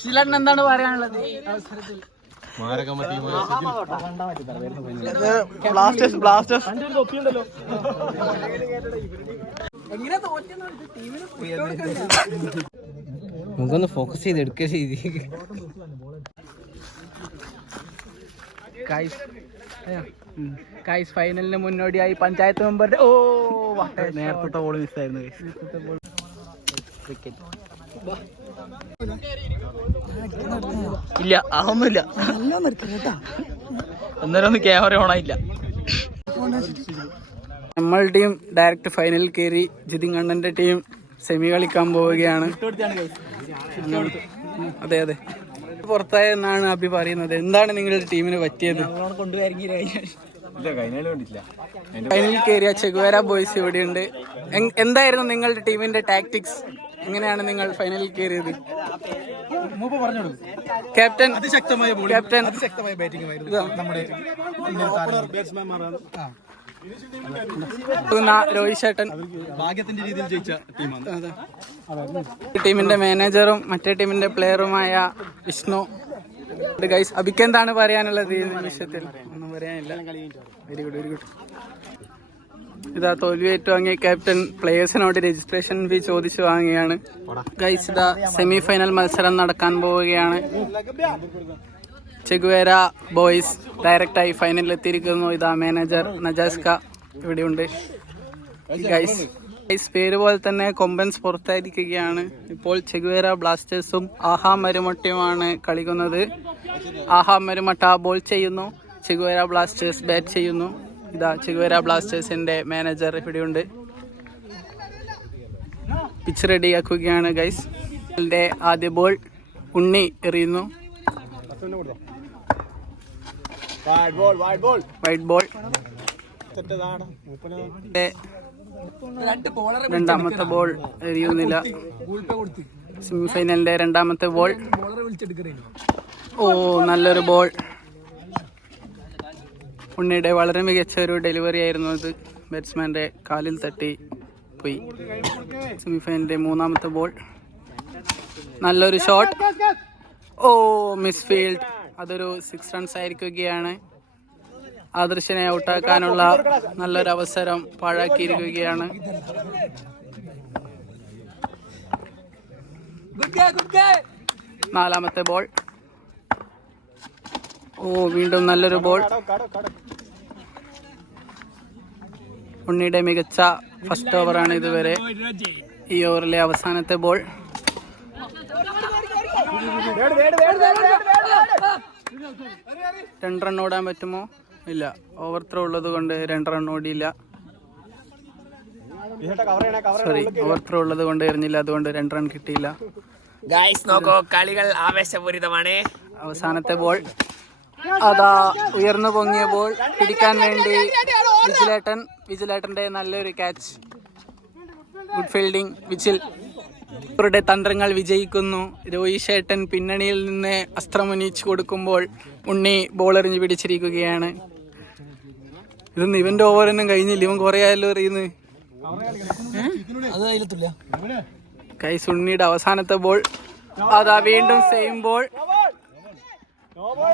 ഷിജിലേട്ടൻ എന്താണ് പറയാനുള്ളത് ഈ അവസരത്തിൽ? നമുക്കൊന്ന് ഫോക്കസ് ചെയ്ത് എടുക്കുക ചെയ്ത് ഗൈസ് ഫൈനലിന് മുന്നോടിയായി പഞ്ചായത്ത് മെമ്പറുടെ നേരത്തെ ബോൾ മിസ്സായിരുന്നു. ഇല്ല അതൊന്നുമില്ല, എന്നാലും ഒന്നും ക്യാമറ ഓണായില്ല. നമ്മളുടെ ടീം ഡയറക്റ്റ് ഫൈനലിൽ കയറി. ജിതിൻ കണ്ണന്റെ ടീം സെമി കളിക്കാൻ പോവുകയാണ്. അതെ അതെ, പുറത്തായെന്നാണ് അഭി പറയുന്നത്. എന്താണ് നിങ്ങളുടെ ടീമിന് പറ്റിയത്? ഫൈനലിൽ കയറിയ ചെഗുവേര ബോയ്സ് ഇവിടെയുണ്ട്. എന്തായിരുന്നു നിങ്ങളുടെ ടീമിന്റെ ടാക്ടിക്സ്? എങ്ങനെയാണ് നിങ്ങൾ ഫൈനലിൽ കയറിയത്? ക്യാപ്റ്റൻ ക്യാപ്റ്റൻ രോഹിത് ചേട്ടൻ ഭാഗ്യത്തിന്റെ രീതിയിൽ ജയിച്ച ടീമാണ്. ടീമിന്റെ മാനേജറും മറ്റേ ടീമിന്റെ പ്ലെയറുമായ വിഷ്ണു. ഗൈസ്, അഭിക്ക് എന്താണ് പറയാനുള്ളത് ഈ വിഷയത്തിൽ? ഒന്നും പറയാനില്ല. Very good, very good. ഇതാ തോൽവി ഏറ്റുവാങ്ങിയ ക്യാപ്റ്റൻ പ്ലേയേഴ്സിനോട് രജിസ്ട്രേഷൻ ഫീ ചോദിച്ചു വാങ്ങുകയാണ്. ഗൈസ്, ഇതാ സെമി ഫൈനൽ മത്സരം നടക്കാൻ പോവുകയാണ്. ചെഗുവേര ബോയ്സ് ഡയറക്റ്റായി ഫൈനലിൽ എത്തിയിരിക്കുന്നു. ഇതാ മാനേജർ നജാസ്ക ഇവിടെയുണ്ട്. ഗൈസ്, പേര് പോലെ തന്നെ കൊമ്പൻസ് പുറത്തായിരിക്കുകയാണ്. ഇപ്പോൾ ചെഗുവേര ബ്ലാസ്റ്റേഴ്സും ആഹാ മരുമട്ടയുമാണ് കളിക്കുന്നത്. ആഹാ മരുമട്ട ബോൾ ചെയ്യുന്നു, ചെഗുവേര ബ്ലാസ്റ്റേഴ്സ് ബാറ്റ് ചെയ്യുന്നു. ഇതാ ചെഗുവേര ബ്ലാസ്റ്റേഴ്സിന്റെ മാനേജർ ഇവിടെയുണ്ട്. പിച്ച് റെഡിയാക്കുകയാണ് ഗൈസ്. ആദ്യ ബോൾ ഉണ്ണി എറിയുന്നു. White ball. രണ്ടാമത്തെ ബോൾ എറിയുന്നില്ല. സെമി ഫൈനലിന്റെ രണ്ടാമത്തെ ബോൾ. ഓ, നല്ലൊരു ബോൾ. ഉണ്ണിയുടെ വളരെ മികച്ച ഒരു ഡെലിവറി ആയിരുന്നു ഇത്. ബാറ്റ്സ്മാന്റെ കാലിൽ തട്ടി പോയി. സെമി ഫൈനലിന്റെ മൂന്നാമത്തെ ബോൾ. നല്ലൊരു ഷോട്ട്. ഓ, മിസ് ഫീൽഡ്. അതൊരു 6 റൺസ് ആയിരിക്കുകയാണ്. ആദർശിനെ ഔട്ടാക്കാനുള്ള നല്ലൊരു അവസരം പാഴാക്കിയിരിക്കുകയാണ്. നാലാമത്തെ ബോൾ. ഓ, വീണ്ടും നല്ലൊരു ബോൾ. ഉണ്ണിയുടെ മികച്ച ഫസ്റ്റ് ഓവറാണ് ഇതുവരെ. ഈ ഓവറിലെ അവസാനത്തെ ബോൾ. 2 റൺ ഓടാൻ പറ്റുമോ? ഇല്ല, ഓവർ ത്രോ ഉള്ളത് കൊണ്ട് 2 റൺ ഓടിയില്ല. സോറി, ഓവർ ത്രോ ഉള്ളത് കൊണ്ട് എറിഞ്ഞില്ല, അതുകൊണ്ട് 2 റൺ കിട്ടിയില്ല. കളികൾ ആവേശപൂരിതമാണ്. അവസാനത്തെ ബോൾ. അതാ ഉയർന്നു പൊങ്ങിയ ബോൾ പിടിക്കാൻ വേണ്ടി വിജിലേട്ടന്റെ നല്ലൊരു ക്യാച്ച്. Good fielding vigil. ഇവരുടെ തന്ത്രങ്ങൾ വിജയിക്കുന്നു. രോഹിത് ചേട്ടൻ പിന്നണിയിൽ നിന്ന് അസ്ത്രമുന്നയിച്ചു കൊടുക്കുമ്പോൾ ഉണ്ണി ബോളെറിഞ്ഞ് പിടിച്ചിരിക്കുകയാണ്. ഇതൊന്നും ഇവന്റെ ഓവറൊന്നും കഴിഞ്ഞില്ല, ഇവൻ കുറെ ആയല്ലോ എറിയുന്നത്. കൈസ്, ഉണ്ണിയുടെ അവസാനത്തെ ബോൾ. അതാ വീണ്ടും same ball.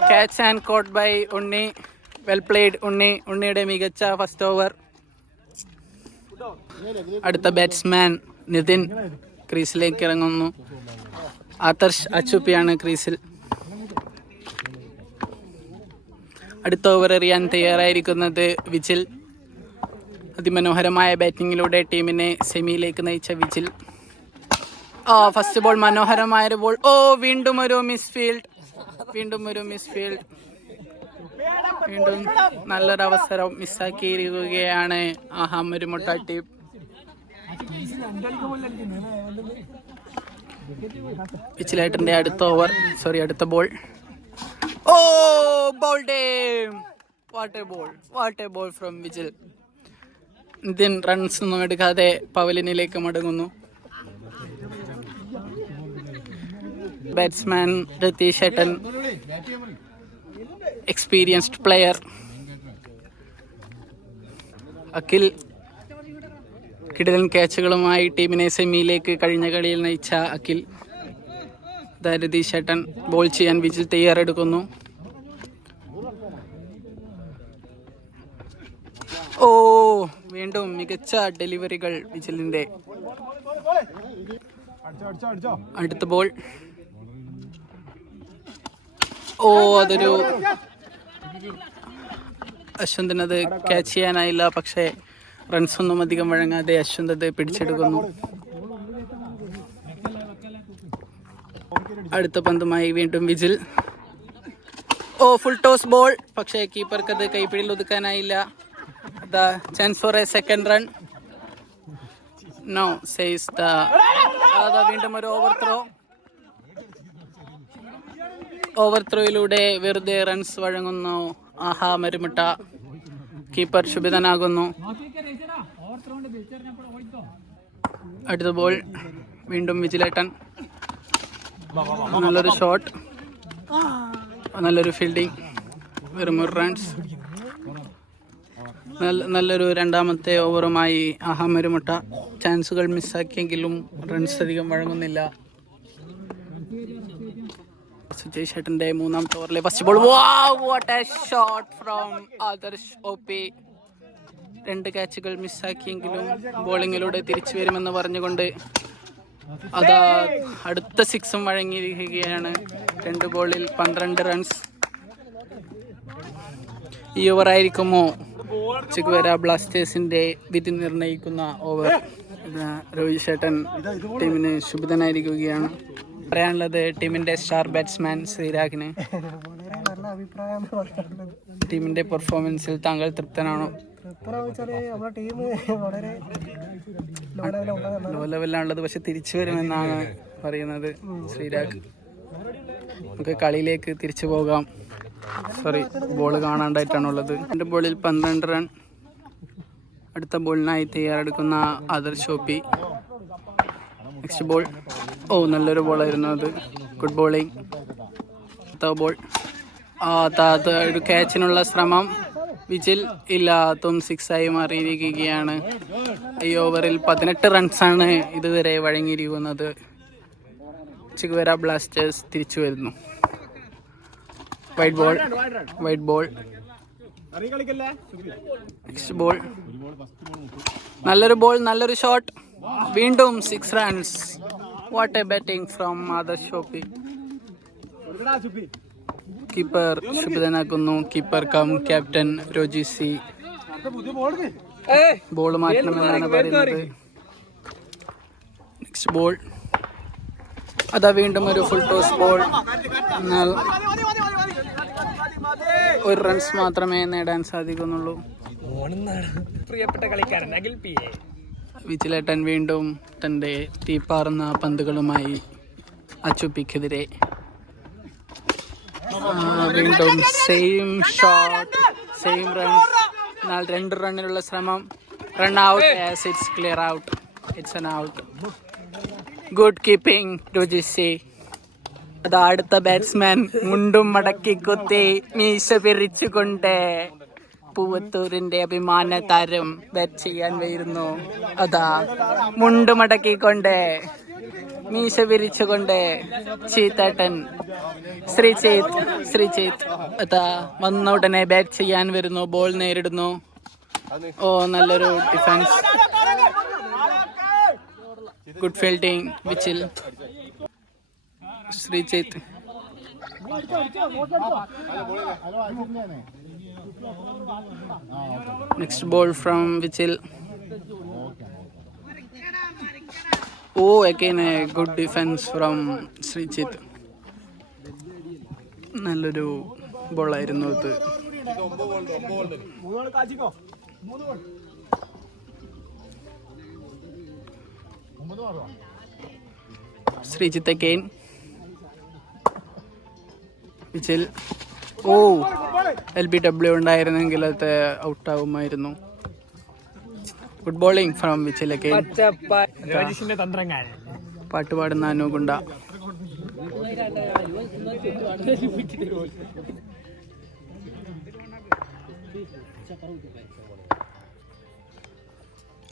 Catch and caught by Unni. Well played Unni. ഉണ്ണിയുടെ മികച്ച ഫസ്റ്റ് ഓവർ. അടുത്ത ബാറ്റ്സ്മാൻ നിതിൻ ക്രീസിലേക്ക് ഇറങ്ങുന്നു. ആദർശ് അച്ചുപ്പിയാണ് ക്രീസിൽ. അടുത്ത ഓവർ എറിയാൻ തയ്യാറായിരിക്കുന്നത് വിജിൽ. അതിമനോഹരമായ ബാറ്റിങ്ങിലൂടെ ടീമിനെ സെമിയിലേക്ക് നയിച്ച വിജിൽ. ഫസ്റ്റ് ബോൾ മനോഹരമായൊരു ബോൾ. ഓ, വീണ്ടും ഒരു മിസ് ഫീൽഡ്. വീണ്ടും നല്ലൊരവസരം മിസ്സാക്കിയിരിക്കുകയാണ് ആഹാ മരുമട്ട ടീം. വിജിലേട്ടന്റെ അടുത്ത ബോൾ. ഓ, ball time. What a ball from Vijil. Indian runs ഒന്നും എടുക്കാതെ പവലിനിലേക്ക് മടങ്ങുന്നു. ബാറ്റ്സ്മാൻ രതീഷ് ചേട്ടൻ, എക്സ്പീരിയൻസ്ഡ് പ്ലെയർ. അഖിൽ കിടിലൻ ക്യാച്ചുകളുമായി ടീമിനെ സെമിയിലേക്ക് കഴിഞ്ഞ കളിയിൽ നയിച്ച അഖിൽ. രതീഷ് ചേട്ടൻ ബോൾ ചെയ്യാൻ വിജിൽ തയ്യാറെടുക്കുന്നു. ഓ, വീണ്ടും മികച്ച ഡെലിവറികൾ വിജിലിന്റെ. അടുത്ത ബോൾ. ഓ, അതൊരു അശ്വന്തിനത് ക്യാച്ച് ചെയ്യാനായില്ല. പക്ഷേ റൺസ് ഒന്നും അധികം വഴങ്ങാതെ അശ്വന്ത് അത് പിടിച്ചെടുക്കുന്നു. അടുത്ത പന്തുമായി വീണ്ടും വിജിൽ. ഓ, ഫുൾ ടോസ് ബോൾ. പക്ഷേ കീപ്പർക്ക് അത് കൈപ്പിടിയിൽ ഒതുക്കാനായില്ല. Chance for a second run. No says the. വീണ്ടും ഒരു ഓവർ ത്രോയിലൂടെ വെറുതെ റൺസ് വഴങ്ങുന്നു. ആഹാ മരുമുട്ട. കീപ്പർ ശുഭിതനാകുന്നു. അടുത്ത ബോൾ. വീണ്ടും വിജിലേട്ടൻ. നല്ലൊരു ഷോട്ട്, നല്ലൊരു ഫീൽഡിങ്. വെറും ഒരു റൺസ്. നല്ലൊരു രണ്ടാമത്തെ ഓവറുമായി ആഹാ മരുമുട്ട. ചാൻസുകൾ മിസ്സാക്കിയെങ്കിലും റൺസ് അധികം വഴങ്ങുന്നില്ല. സുജയ് ചേട്ടന്റെ മൂന്നാമത്തെ ഓവറിലെ first ball. What A shot from Adarsh OP. 2 ക്യാച്ചുകൾ മിസ്സാക്കിയെങ്കിലും ബോളിങ്ങിലൂടെ തിരിച്ചു വരുമെന്ന് പറഞ്ഞുകൊണ്ട് അടുത്ത 6ഉം വഴങ്ങിയിരിക്കുകയാണ്. 2 ബോളിൽ 12 റൺസ്. ഈ ഓവറായിരിക്കുമോ ചെഗുവേര ബ്ലാസ്റ്റേഴ്സിന്റെ വിധി നിർണയിക്കുന്ന ഓവർ? രോഹിത് ചേട്ടൻ ടീമിന് ശുഭിതനായിരിക്കുകയാണ്. പറയാനുള്ളത് ടീമിന്റെ സ്റ്റാർ ബാറ്റ്സ്മാൻ ശ്രീരാഗിന്. ടീമിന്റെ പെർഫോമൻസിൽ താങ്കൾ തൃപ്തനാണോ? ലോ ലെവലിലാണുള്ളത്, പക്ഷെ തിരിച്ചു വരുമെന്നാണ് പറയുന്നത് ശ്രീരാഗ്. നമുക്ക് കളിയിലേക്ക് തിരിച്ചു പോകാം. Sorry, ball കാണാണ്ടായിട്ടാണുള്ളത്. 2 ബോളിൽ 12 റൺ. അടുത്ത ബോളിനായി തയ്യാറെടുക്കുന്ന ആദർശ് OP. Next ball. ഓ, നല്ലൊരു ബോളായിരുന്നു അത്. Good bowling. അടുത്ത ബോൾ. ഒരു ക്യാച്ചിനുള്ള ശ്രമം. വിജിൽ ഇല്ല, അതും 6ആയി മാറിയിരിക്കുകയാണ്. ഈ ഓവറിൽ 18 റൺസാണ് ഇതുവരെ വഴങ്ങിയിരിക്കുന്നത്. ചെഗുവേര ബ്ലാസ്റ്റേഴ്സ് തിരിച്ചു വരുന്നു. White ball. Next ball. നല്ലൊരു ബോൾ, നല്ലൊരു ഷോട്ട്. വീണ്ടും 6 runs. What a batting from Adarsh OP. Keeper ശുഭിതനാക്കുന്നു. Keeper cum captain Roji C. Ball മാറ്റണമെന്നാണ് പറയുന്നത്. Next ball. വീണ്ടും ഒരു ഫുൾ ടോസ് ബോൾ. എന്നാൽ 1 റൺസ് മാത്രമേ നേടാൻ സാധിക്കുന്നുള്ളൂ. പ്രിയപ്പെട്ട കളിക്കാരൻ അഖിൽ PA. വിജിലേട്ടൻ വീണ്ടും തൻ്റെ തീപ്പാറുന്ന പന്തുകളുമായി അച്ചുപ്പിക്കെതിരെ. വീണ്ടും സെയിം ഷോട്ട്, സെയിം റൺസ്. എന്നാൽ 2 റണ്ണിനുള്ള ശ്രമം. Run out. It's clear out. It's an out. Good keeping രുചിസി. അടുത്ത ബാറ്റ്സ്മാൻ മുണ്ടും മടക്കി കുത്തി മീശ പിരിച്ചുകൊണ്ട് പൂവത്തൂരിന്റെ അഭിമാന താരം ബാറ്റ് ചെയ്യാൻ വരുന്നു. മുണ്ട് മടക്കിക്കൊണ്ട് മീശ പിരിച്ചുകൊണ്ട് ചീത്തേട്ടൻ ശ്രീചേത് വന്ന ഉടനെ ബാറ്റ് ചെയ്യാൻ വരുന്നു. ബോൾ നേരിടുന്നു. ഓ, നല്ലൊരു defence. Good fielding Vichil. Sreechet. Next ball from Vichil. ഓ, again a good defence from Sreechet. നല്ലൊരു ബോളായിരുന്നു ഇത്. ശ്രീജിത്ത് അഗൈൻ. വിച്ചിൽ. ഓ, LBW ഉണ്ടായിരുന്നെങ്കിൽ അത് ഔട്ടാവുമായിരുന്നു. Good bowling from Vichil again. പാട്ടുപാടുന്ന അനുഗുണ്ട.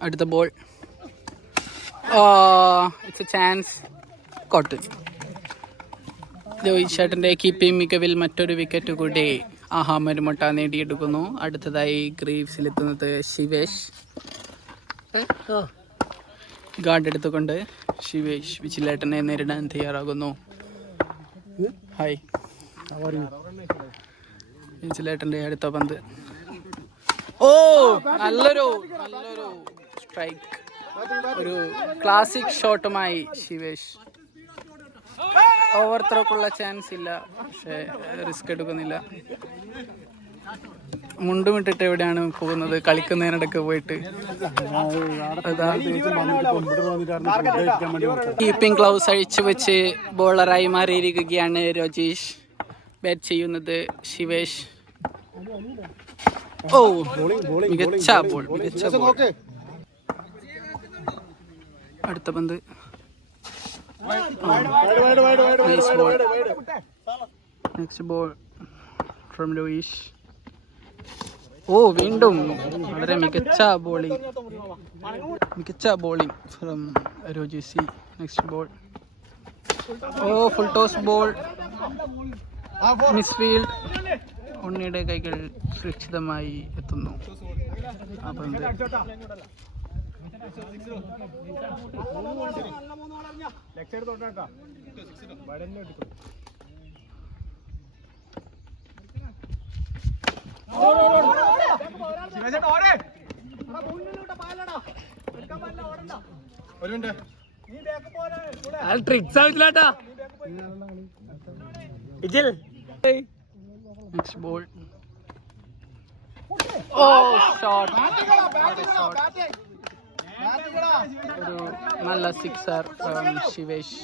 അടുത്ത ball. It's a chance cotton. Rohit ചേട്ടൻ്റെ കീപ്പിംഗ് മികവിൽ മറ്റൊരു വിക്കറ്റ് കൂടി ആഹാ മരുമട്ട നേടിയെടുക്കുന്നു. അടുത്തതായി ഗ്രീവ്സിലെത്തുന്നത് ശിവേഷ്. ഗാർഡ് എടുത്തുകൊണ്ട് ശിവേഷ് വിച്ചിലേട്ടനെ നേരിടാൻ തയ്യാറാകുന്നു. ഹായ്, വിച്ചിലേട്ടൻ്റെ അടുത്ത പന്ത്. ഓ, നല്ലൊരു സ്ട്രൈക്ക്. ഒരു ക്ലാസിക് ഷോട്ടുമായി ശിവേഷ്. ഓവർ ത്രോക്കുള്ള ചാൻസ് ഇല്ല, പക്ഷേ റിസ്ക് എടുക്കുന്നില്ല. മുണ്ടും ഇട്ടിട്ട് എവിടെയാണ് പോകുന്നത്? കളിക്കുന്നതിനിടയ്ക്ക് പോയിട്ട്. കീപ്പിംഗ് ഗ്ലൗസ് അഴിച്ചു വെച്ച് ബോളറായി മാറിയിരിക്കുകയാണ് രോജീഷ്. ബാറ്റ് ചെയ്യുന്നത് ശിവേഷ്. ഓ, മികച്ച ബോൾ. അടുത്ത പന്ത്. Next ball from Loyish. ഓ, വീണ്ടും വളരെ മികച്ച bowling from Roji C. Next ball. ഓ, ഫുൾ ടോസ് ബോൾ. മിസ്ഫീൽഡ്. ഉണ്ണിയുടെ കൈകൾ സുരക്ഷിതമായി എത്തുന്നു. ആ പന്ത് ട്രിക്സ് ആവില്ലാട്ടാ. Next ball. ഓ, ഷോട്ട്. ഒരു നല്ല സിക്സർ ഫ്രം ശിവേഷ്.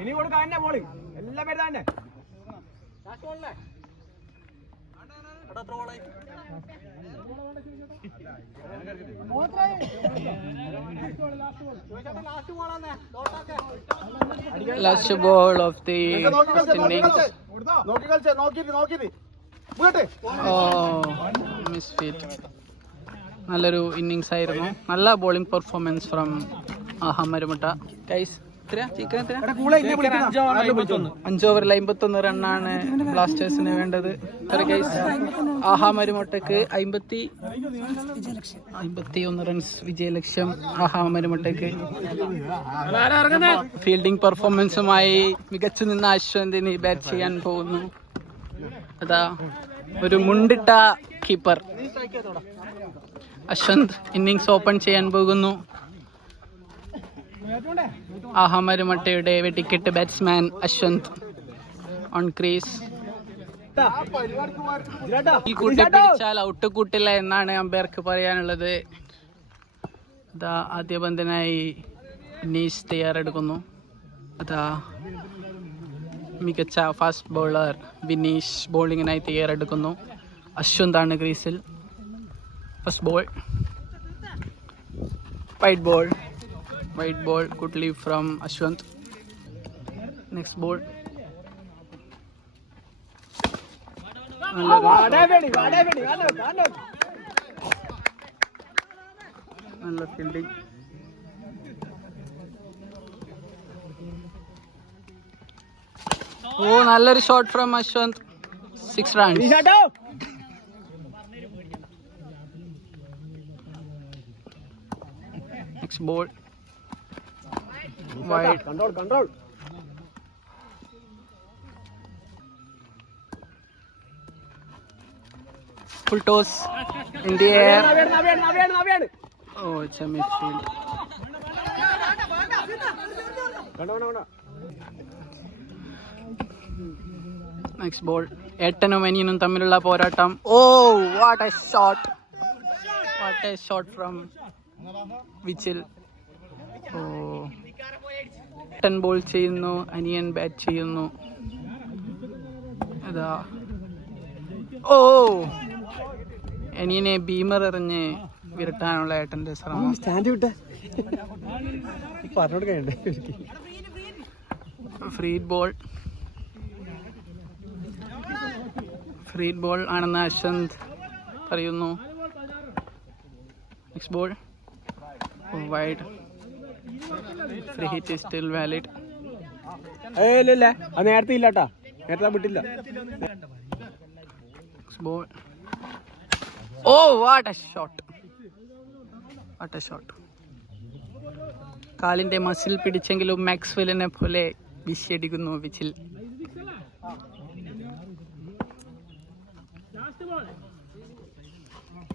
ഇനി കൊടുക്കാൻ തന്നെ ബോളി എല്ലാ പേര് തന്നെ. Last ball of the innings. Oh, misfit. നല്ലൊരു ഇന്നിങ്സ് ആയിരുന്നു. നല്ല bowling performance from Aaha Marumatta. Guys, 5 ഓവറിൽ 51 റണ്ണാണ് ബ്ലാസ്റ്റേഴ്സിന് വേണ്ടത്. ആഹാ മരുമട്ടക്ക് 51 റൺസ് വിജയലക്ഷ്യം. ആഹാ മരുമട്ടക്ക് ഫീൽഡിംഗ് പെർഫോമൻസുമായി മികച്ചു നിന്ന അശ്വന്തിന് ബാറ്റ് ചെയ്യാൻ പോകുന്നു. അതാ ഒരു മുണ്ടിട്ട കീപ്പർ അശ്വന്ത് ഇന്നിങ്സ് ഓപ്പൺ ചെയ്യാൻ പോകുന്നു. ആഹാ മരുമട്ടയുടെ വെടിക്കെട്ട് ബാറ്റ്സ്മാൻ അശ്വന്ത് ഓൺ ക്രീസ്. ഈ കൂട്ടി പിടിച്ചാൽ ഔട്ട് കൂട്ടില്ല എന്നാണ് അമ്പയർക്ക് പറയാനുള്ളത്. അതാ ആദ്യ പന്തിനായി വിനീഷ് തയ്യാറെടുക്കുന്നു. അതാ മികച്ച ഫാസ്റ്റ് ബോളർ വിനീഷ് ബോളിങ്ങിനായി തയ്യാറെടുക്കുന്നു. അശ്വന്താണ് ക്രീസിൽ. First ball. White ball, good leave from Ashwant. Next ball. നല്ല ഫീൽഡിംഗ്. ഓ, നല്ലൊരു shot from Ashwanth. 6 runs. Next ball. Wide. Control. Full toss in the air. Oh, it's a midfield. Next ball. എട്ടനും അനിയനും തമ്മിലുള്ള പോരാട്ടം. Oh, what a shot from വിച്ചിൽ. ഏട്ടൻ ball ചെയ്യുന്നു, അനിയൻ bat ചെയ്യുന്നു. അതാ, ഓ, അനിയനെ ബീമർ എറിഞ്ഞ് വിരട്ടാനുള്ള ഏട്ടന്റെ ശ്രമം. Free ball. ഫ്രീ ബോൾ ആണെന്ന് അശ്വന്ത് പറയുന്നു. Next ball wide. Free hit is still valid. ഇല്ല അത് നേരത്തെ ഇല്ലാട്ടാ, നേരത്തെ വിട്ടില്ല. Next ball. Oh, what a shot! What a shot! കാലിന്റെ മസിൽ പിടിച്ചെങ്കിലും മാക്സ്വെല്ലിനെ പോലെ വീശിയടിക്കുന്നു Vichil.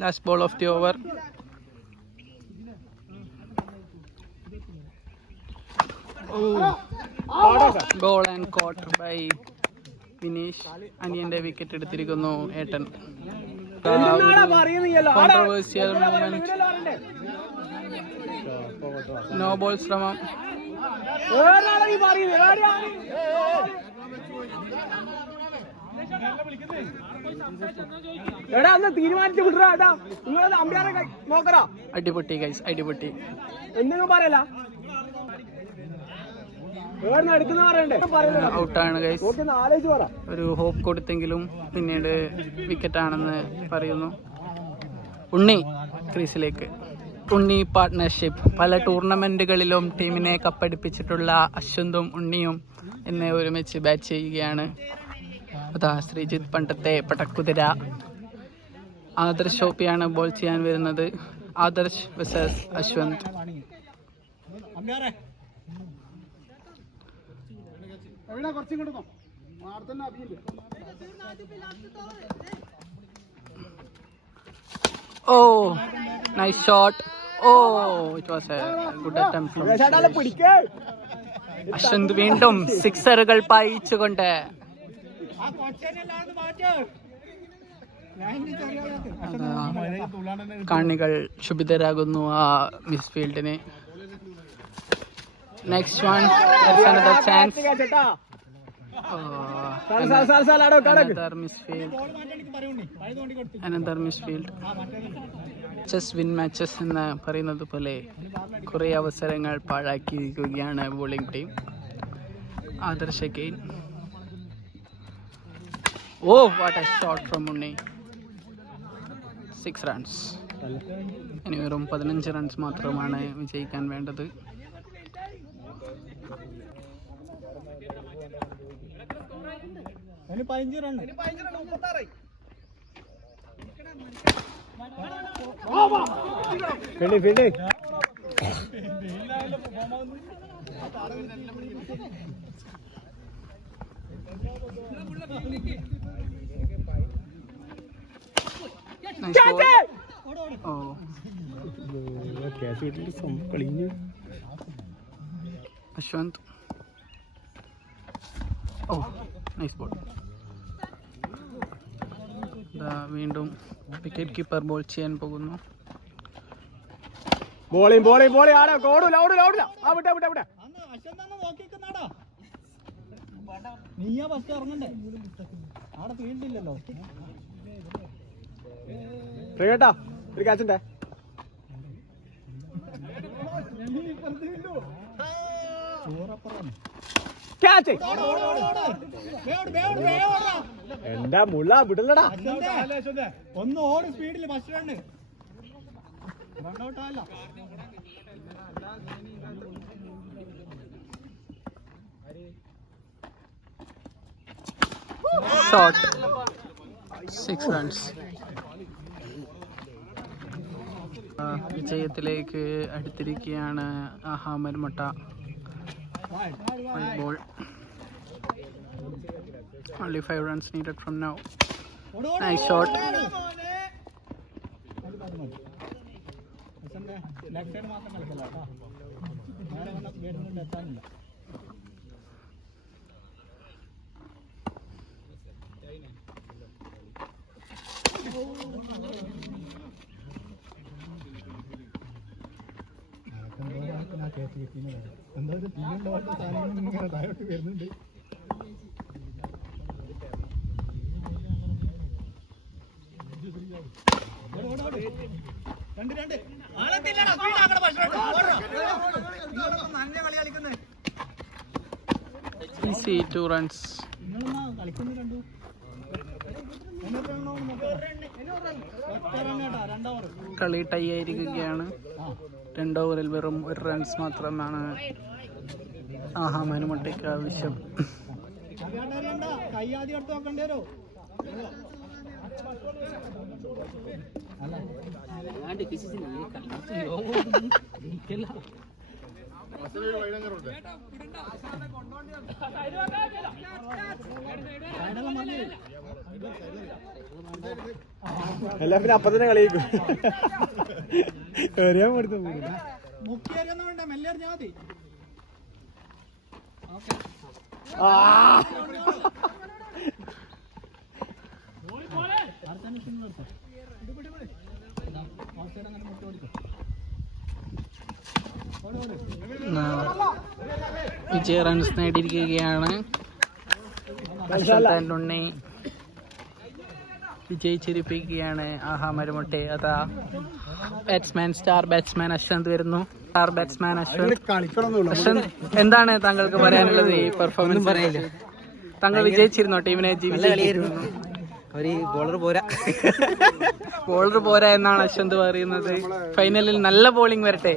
Last ball of the over. Ball and caught by Vineesh. അനിയന്റെ വിക്കറ്റ് എടുത്തിരിക്കുന്നു ഏട്ടൻ. Controversial moment. No ball ശ്രമം. അടിപൊട്ടി ഗൈസ്, അടിപൊട്ടി. എന്തെങ്കിലും പറയല, ഔട്ടാണ് ഗൈസ്. ഒരു ഹോപ്പ് കൊടുത്തെങ്കിലും പിന്നീട് വിക്കറ്റ് ആണെന്ന് പറയുന്നു. ഉണ്ണി ക്രീസിലേക്ക്. ഉണ്ണി പാർട്ട്ണർഷിപ്പ്. പല ടൂർണമെന്റുകളിലും ടീമിനെ കപ്പടിപ്പിച്ചിട്ടുള്ള അശ്വന്തും ഉണ്ണിയും എന്നെ ഒരുമിച്ച് ബാറ്റ് ചെയ്യുകയാണ്. അതാ ശ്രീജിത്ത് പണ്ടത്തെ പടക്കുതിര. ആദർശ് ഷോപ്പിയാണ് ബോൾ ചെയ്യാൻ വരുന്നത്. Adarsh versus Ashwanth. Oh, nice shot. Oh, it was a good attempt from Ashwanth. വീണ്ടും സിക്സറുകൾ പായിച്ചുകൊണ്ട് കാണികൾ ക്ഷുഭിതരാകുന്നു ആ മിസ്ഫീൽഡിന്. Next one, another chance. Another misfield. Chess win matches എന്ന് പറയുന്നത് പോലെ കുറേ അവസരങ്ങൾ പാഴാക്കിയിരിക്കുകയാണ് bowling team. Adarsh again. Oh, what a shot from Unni. 6 runs. ഇനി വെറും 15 റൺസ് മാത്രമാണ് വിജയിക്കാൻ വേണ്ടത്. Nice ball. Oh. Ashwant. Oh, nice ball. വീണ്ടും വിക്കറ്റ് കീപ്പർ ബോൾ ചെയ്യാൻ പോകുന്നു. ബോളിംഗ് ബോളിംഗ് ബോളിംഗ് ആടാ, ഓടൂല ഓടൂല ഓടൂല. ആ വിട്ടെ വിട്ടെ വിട്ടെ. നീയാ ഫസ്റ്റ് ഇറങ്ങണ്ടേ, ആടെ ഫീൽഡ് ഇല്ലല്ലോ. കേട്ടാ ഒരു കാച്ചുണ്ടേ. എന്താ മുള്ള വിടലടാ. ഒന്ന് ഓട് സ്പീഡില് ഫസ്റ്റ് റണ്ണ് റണ്ണൗട്ടാല്ല. Shot. 6 runs. വിജയത്തിലേക്ക് അടുത്തിരിക്കുകയാണ് അഹമ്മദ് മട്ട. Ball. Only 5 runs needed from now. Nice shot. Easy 2 runs. കളി ടൈ ആയിരിക്കുകയാണ്. 2 ഓവറിൽ വെറും 1 റൺസ് മാത്രമാണ് ആഹാ മനുമുട്ടയ്ക്ക് ആവശ്യം. കയ്യാതി എടുത്ത് നോക്കേണ്ടി വരോ? എല്ലാം പിന്നെ അപ്പൊ തന്നെ കളിയേക്കും. എറിയാൻ കൊടുത്തു മുക്കിയൊന്നും വേണ്ട, മെല്ലെ എറിഞ്ഞാ മതി. വിജയ റൺസ് നേടിയിരിക്കുകയാണ്. ഉണ്ണി വിജയിച്ചിരിപ്പിക്കുകയാണ്. ആഹാ മരുമുട്ടെ. അതാ സ്റ്റാർ ബാറ്റ്സ്മാൻ അശ്വന്ത് വരുന്നു. സ്റ്റാർ ബാറ്റ്സ്മാൻ അശ്വന്ത്, എന്താണ് താങ്കൾക്ക് പറയാനുള്ളത് ഈ പെർഫോമൻസ്? പറയില്ല, താങ്കൾ വിജയിച്ചിരുന്നോ? ടീമിനെ ജീവിച്ചിരുന്നു. ബോളർ പോരാ എന്നാണ് അശ്വന്ത് പറയുന്നത്. ഫൈനലിൽ നല്ല ബോളിംഗ് വരട്ടെ.